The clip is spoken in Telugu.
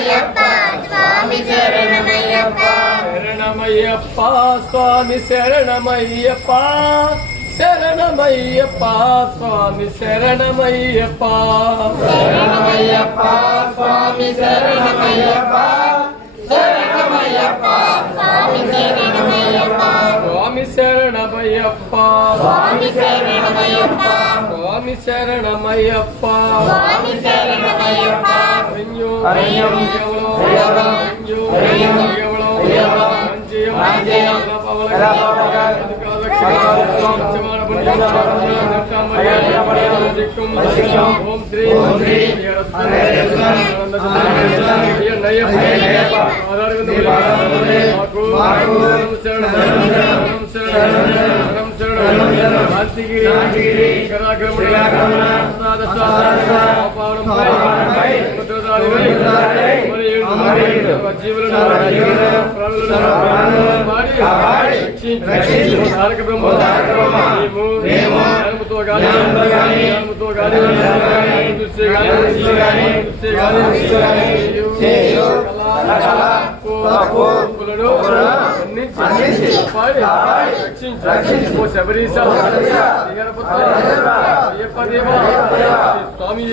శరణమయ్యప్ప స్వామి శరణమయ్యప్ప శరణమయ్యప్ప స్వామి శరణమయ్యప్ప శరణమయ్యప్ప స్వామి శరణమయ్యప్ప శరణమయ్యప్ప స్వామి శరణమయ్యప్ప స్వామి శరణమయ్యప్ప స్వామి శరణమయ్యప్ప స్వామి శరణమయ్యప్ప స్వామి శరణమయ్యప్ప అయ్యో అయ్యో అయ్యో ఓం శ్రీ శబరీశ అయ్యప్ప దేవా స్వామి